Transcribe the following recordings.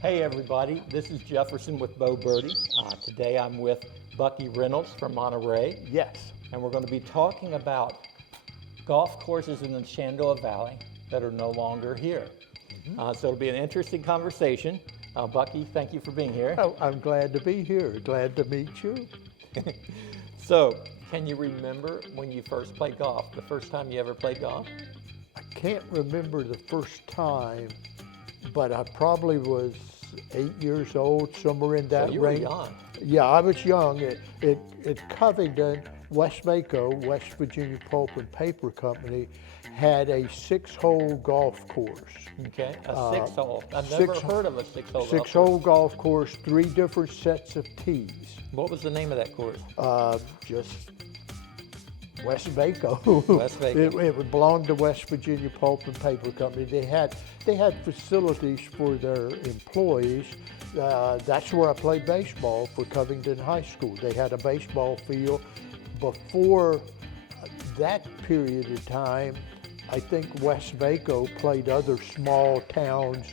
Hey everybody, this is Jefferson with Bo Birdie. Today I'm with Bucky Reynolds from Monterey, Yes. and we're going to be talking about golf courses in the Shenandoah Valley that are no longer here. So it'll be an interesting conversation. Bucky, thank you for being here. Oh, I'm glad to be here. Glad to meet you. So, can you remember when you first played golf, the first time you ever played golf? I can't remember the first time, but I probably was 8 years old, somewhere in that So you were range. young. Yeah, I was young. At Covington, West Vaco, West Virginia Pulp and Paper Company, had a 6-hole golf course. Okay, a six-hole. I've never heard of a six-hole golf course. 6-hole golf course, 3 different sets of tees. What was the name of that course? Just West Vaco. West Vaco. It belonged to West Virginia Pulp and Paper Company. They had facilities for their employees. That's where I played baseball for Covington High School. They had a baseball field. Before that period of time, I think West Vaco played other small towns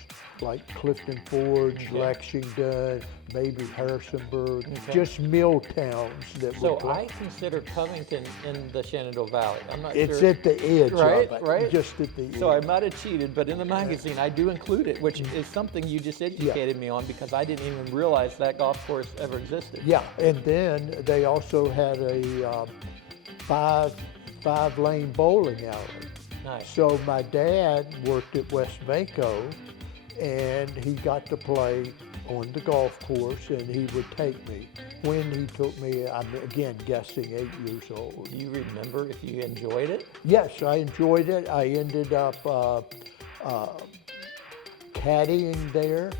like Clifton Forge, Lexington, maybe Harrisonburg, just mill towns that So would play. I consider Covington in the Shenandoah Valley. I'm not It's sure. at the edge Right, of it, right. just at the edge. So I might have cheated, but in the magazine I do include it, which is something you just educated me on because I didn't even realize that golf course ever existed. Yeah, and then they also had a five-lane bowling alley. Nice. So my dad worked at West Vaco, and he got to play on the golf course, and he would take me. When he took me, I'm again guessing 8 years old. Do you remember if you enjoyed it? Yes, I enjoyed it. I ended up caddying there.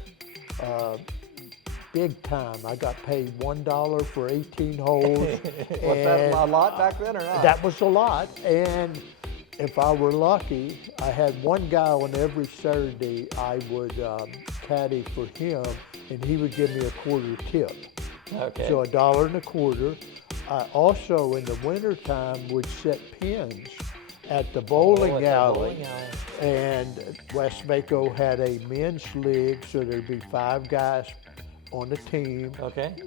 Big time. I got paid $1 for 18 holes. Was that a lot back then or not? That was a lot, and if I were lucky, I had one guy on every Saturday I would caddy for him, and he would give me a quarter tip. Okay. So $1.25. I also, in the wintertime, would set pins at the bowling alley. And West Vaco had a men's league, so there'd be 5 guys on the team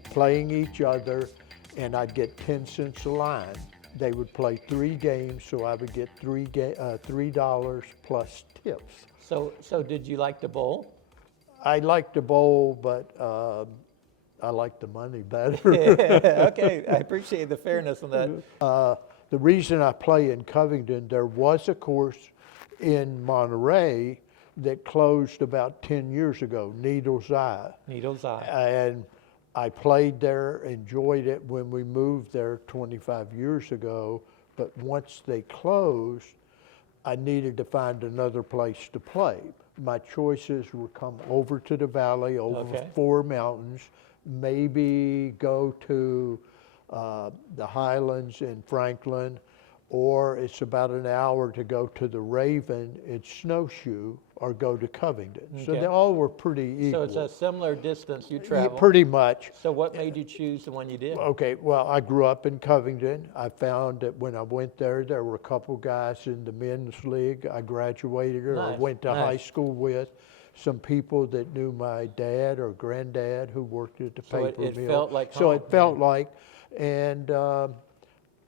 playing each other, and I'd get 10 cents a line. They would play 3 games, so I would get $3 plus tips. So did you like to bowl? I liked to bowl, but I liked the money better. Okay, I appreciate the fairness on that. The reason I play in Covington, there was a course in Monterey that closed about 10 years ago, Needle's Eye. Needle's Eye. And I played there, enjoyed it when we moved there 25 years ago, but once they closed, I needed to find another place to play. My choices were come over to the valley, over 4 mountains, maybe go to the Highlands in Franklin, or it's about an hour to go to the Raven at Snowshoe, or go to Covington. So they all were pretty equal. So it's a similar distance you travel? Pretty much. So what made you choose the one you did? Okay, well, I grew up in Covington. I found that when I went there were a couple guys in the men's league I graduated or went to high school with. Some people that knew my dad or granddad who worked at the paper mill. It felt like home. So it felt like, and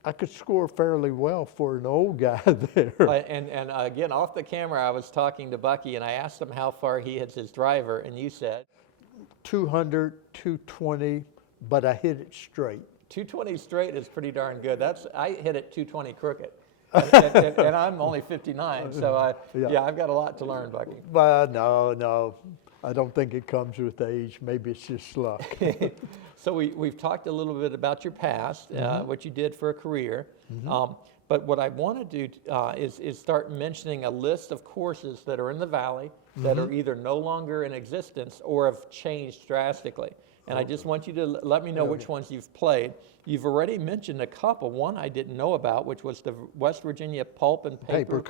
I could score fairly well for an old guy there. And again, off the camera, I was talking to Bucky, and I asked him how far he hits his driver, and you said? 200, 220, but I hit it straight. 220 straight is pretty darn good. I hit it 220 crooked, and I'm only 59, so I've got a lot to learn, Bucky. No, I don't think it comes with age. Maybe it's just luck. So we've talked a little bit about your past, what you did for a career. But what I want to do is start mentioning a list of courses that are in the valley that are either no longer in existence or have changed drastically. And I just want you to let me know which ones you've played. You've already mentioned a couple. One I didn't know about, which was the West Virginia Pulp and Paper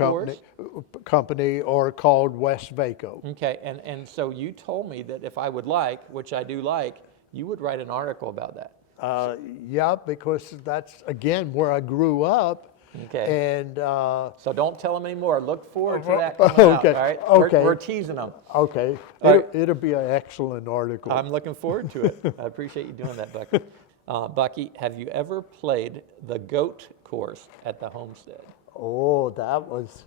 Company, or called West Vaco. Okay, and so you told me that if I would like, which I do like, you would write an article about that. Yeah, because that's, again, where I grew up. Okay. And So don't tell them anymore. Look forward to that coming out, okay, all right? okay. We're teasing them. okay, All right. it'll be an excellent article. I'm looking forward to it. I appreciate you doing that, Bucky. Bucky, have you ever played the goat course at the homestead? Oh, that was,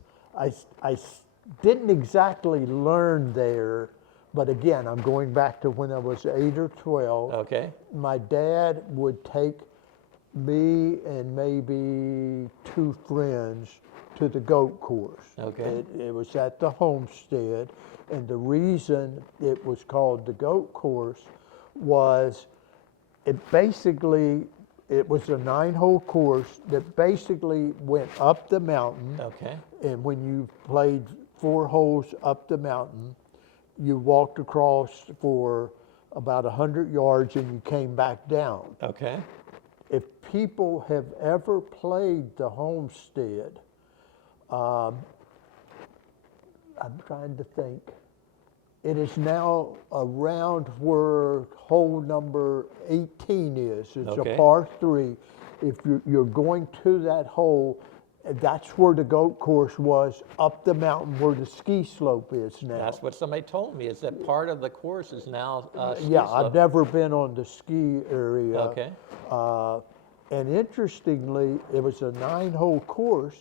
didn't exactly learn there, but again, I'm going back to when I was 8 or 12. Okay. My dad would take me and maybe 2 friends to the goat course. Okay. It was at the homestead, and the reason it was called the goat course was it was a 9-hole course that basically went up the mountain. Okay. And when you played 4 holes up the mountain, you walked across for about 100 yards and you came back down. Okay. If people have ever played the homestead, I'm trying to think. It is now around where hole number 18 is. It's Okay. a par 3. If you're going to that hole, that's where the goat course was, up the mountain where the ski slope is now. That's what somebody told me, is that part of the course is now ski Yeah, slope. I've never been on the ski area. Okay. And interestingly, it was a 9-hole course,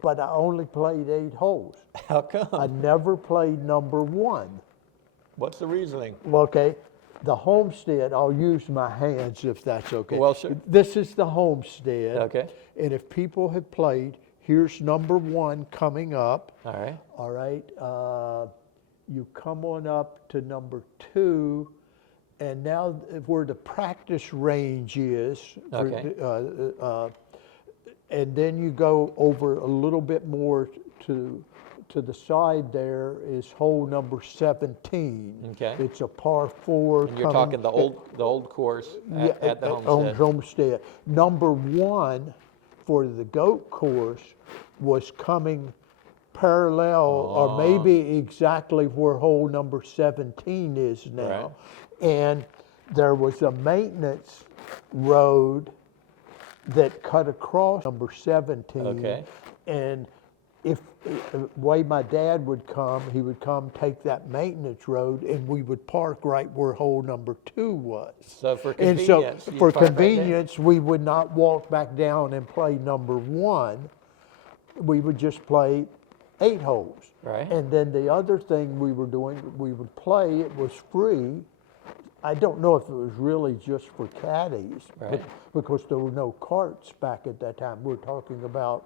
but I only played 8 holes. How come? I never played number 1. What's the reasoning? Well, okay, the homestead, I'll use my hands if that's okay. Well, sure. This is the homestead. Okay. And if people have played, here's number 1 coming up. All right. All right, you come on up to number 2, and now where the practice range is. Okay. And then you go over a little bit more to the side. There is hole number 17. Okay. It's a par 4. And you're talking the old course at the on homestead. homestead. Number 1 for the goat course was coming parallel, or maybe exactly where hole number 17 is now. Right. And there was a maintenance road that cut across number 17. Okay. And if the way my dad would come, he would come take that maintenance road, and we would park right where hole number 2 was. So for And convenience, so you for park right there. convenience, we would not walk back down and play number 1. We would just play 8 holes. Right. And then the other thing we were doing, we would play, it was free. I don't know if it was really just for caddies, Right. because there were no carts back at that time. We're talking about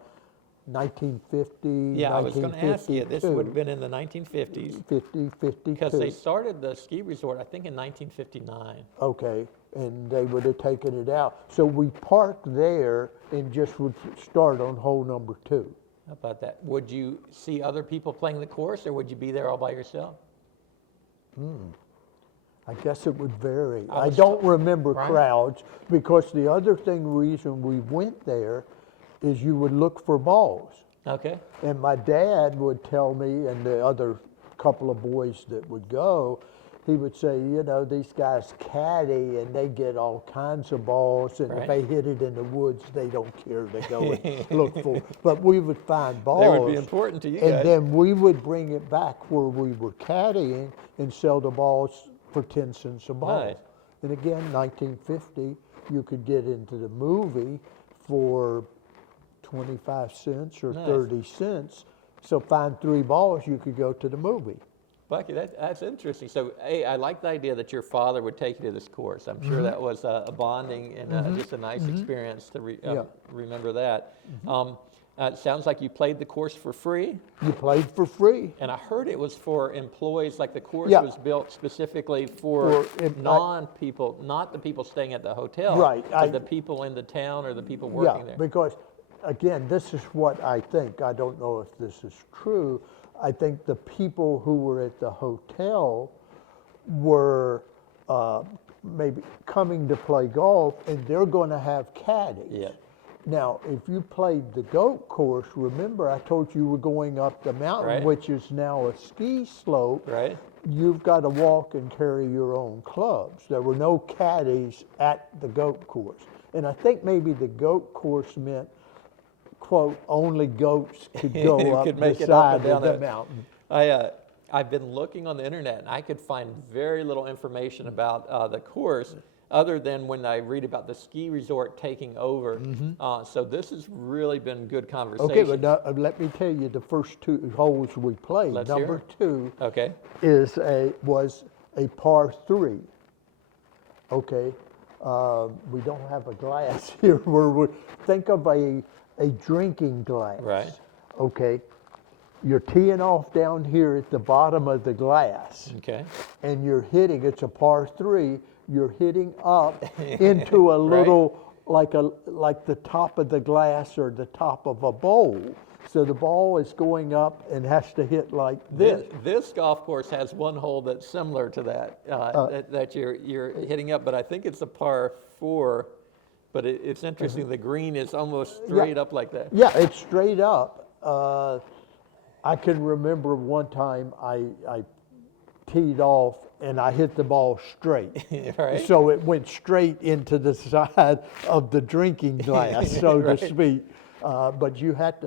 1950, Yeah, I was going to ask you, this 1952. would have been in the 1950s, 52. because they started the ski resort, I think, in 1959. Okay, and they would have taken it out. So we parked there and just would start on hole number 2. How about that? Would you see other people playing the course, or would you be there all by yourself? I guess it would vary. I I was don't remember right. crowds, because the other reason we went there is you would look for balls. Okay. And my dad would tell me, and the other couple of boys that would go, he would say, you know, these guys caddy and they get all kinds of balls, and Right. if they hit it in the woods, they don't care to go and look for it. But we would find balls. They would be important to you And guys. then we would bring it back where we were caddying and sell the balls for 10 cents a ball. Nice. And again, 1950, you could get into the movie for 25 cents or Nice. 30 cents. So find 3 balls, you could go to the movie. Bucky, that's interesting. So, hey, I like the idea that your father would take you to this course. I'm sure that was a bonding and just a nice experience to Yeah. remember that. It sounds like you played the course for free, You played for free. and I heard it was for employees, like the course Yeah. was built specifically for For non-people, not the people staying at the hotel, Right, but the people in the town or the people working Yeah, there. because again, this is what I think. I don't know if this is true. I think the people who were at the hotel were maybe coming to play golf, and they're going to have caddies. Yeah. Now, if you played the goat course, remember I told you were going up the mountain, Right. which is now a ski slope. Right? You've got to walk and carry your own clubs. There were no caddies at the goat course. And I think maybe the goat course meant quote, only goats could go up Could the make it up and side of down the it. mountain. I've been looking on the internet, and I could find very little information about the course, other than when I read about the ski resort taking over. So this has really been good conversation. Okay, but now, let me tell you the first 2 holes we played. Let's hear Number it. 2 Okay. was a par 3. Okay, we don't have a glass here. Think of a drinking glass. Right. Okay, you're teeing off down here at the bottom of the glass, Okay. and you're hitting. It's a par 3. You're hitting up into a Right. little like the top of the glass or the top of a bowl. So the ball is going up and has to hit like this. This golf course has one hole that's similar to that, that you're hitting up, but I think it's a par 4. But it's interesting. The green is almost straight up like that. Yeah, it's straight up. I can remember one time I teed off and I hit the ball straight. Right. So it went straight into the side of the drinking glass, so Right. to speak. But you had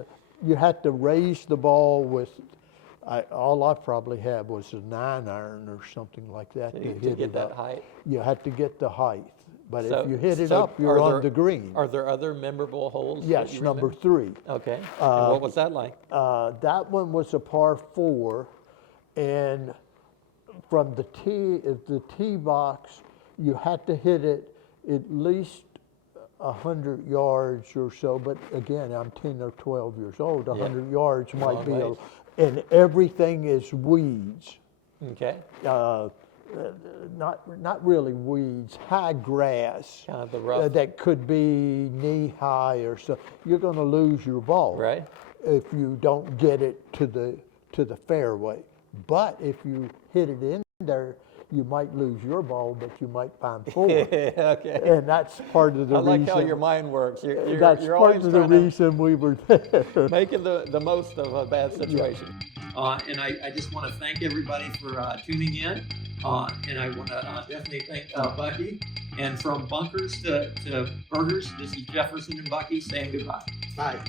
to raise the ball with, all I probably had was a 9-iron or something like that to hit to get it that up. height. You had to get the height. But So- if you hit it so up, you're are on there- the green. Are there other memorable holes? that Yes, you number remember? 3. Okay. And what was that like? That one was a par 4, and from the tee box, you had to hit it at least 100 yards or so. But again, I'm 10 or 12 years old. 100 yards might Long be, ways. and everything is weeds. Okay. Not really weeds, high grass. Kind of the rough. That could be knee high or so. You're going to lose your ball. Right. If you don't get it to the fairway. But if you hit it in there, you might lose your ball, but you might find 4. Okay. And that's part of the I like reason. how your mind works. You're That's you're part always of the trying to reason we were there. making the most of a bad situation. And I just want to thank everybody for tuning in. And I want to definitely thank Bucky. And from bunkers to burgers, this is Jefferson and Bucky saying goodbye. Bye.